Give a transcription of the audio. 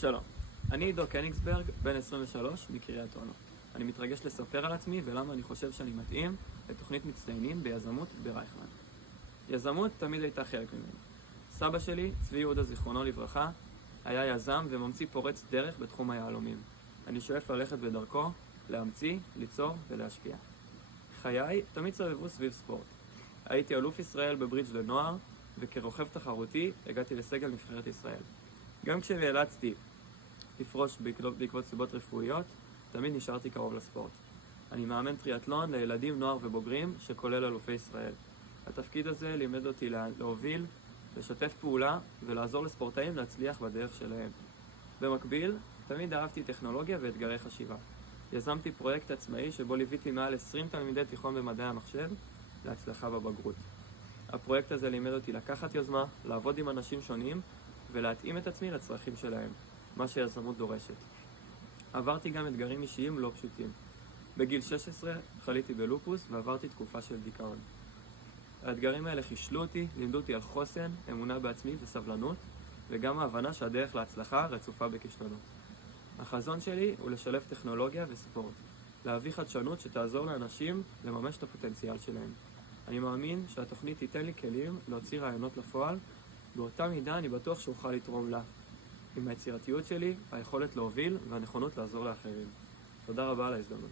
שלום, אני עידו קניגסברג, בן 23 מקריית אונו. אני מתרגש לספר על עצמי ולמה אני חושב שאני מתאים לתוכנית מצטיינים ביזמות ברייכמן. יזמות תמיד הייתה חלק ממני. סבא שלי, צבי יהודה זיכרונו לברכה, היה יזם וממציא פורץ דרך בתחום היהלומים. אני שואף ללכת בדרכו, להמציא, ליצור ולהשפיע. חיי תמיד סובבו סביב ספורט. הייתי אלוף ישראל בברידג' לנוער, וכרוכב תחרותי הגעתי לסגל נבחרת ישראל. גם כשנאלצתי לפרוש בעקבות סיבות רפואיות, תמיד נשארתי קרוב לספורט. אני מאמן טריאטלון לילדים, נוער ובוגרים, שכולל אלופי ישראל. התפקיד הזה לימד אותי להוביל, לשתף פעולה ולעזור לספורטאים להצליח בדרך שלהם. במקביל, תמיד אהבתי טכנולוגיה ואתגרי חשיבה. יזמתי פרויקט עצמאי שבו ליוויתי מעל 20 תלמידי תיכון במדעי המחשב להצלחה בבגרות. הפרויקט הזה לימד אותי לקחת יוזמה, לעבוד עם אנשים שונים ולהתאים את עצמי לצרכים שלהם, מה שיזמות דורשת. עברתי גם אתגרים אישיים לא פשוטים. בגיל 16 חליתי בלופוס ועברתי תקופה של דיכאון. האתגרים האלה חישלו אותי, לימדו אותי על חוסן, אמונה בעצמי וסבלנות, וגם ההבנה שהדרך להצלחה רצופה בכישלונות. החזון שלי הוא לשלב טכנולוגיה וספורט, להביא חדשנות שתעזור לאנשים לממש את הפוטנציאל שלהם. אני מאמין שהתוכנית תיתן לי כלים להוציא רעיונות לפועל, באותה מידה אני בטוח שאוכל לתרום לה. עם היצירתיות שלי, היכולת להוביל והנכונות לעזור לאחרים. תודה רבה על ההזדמנות.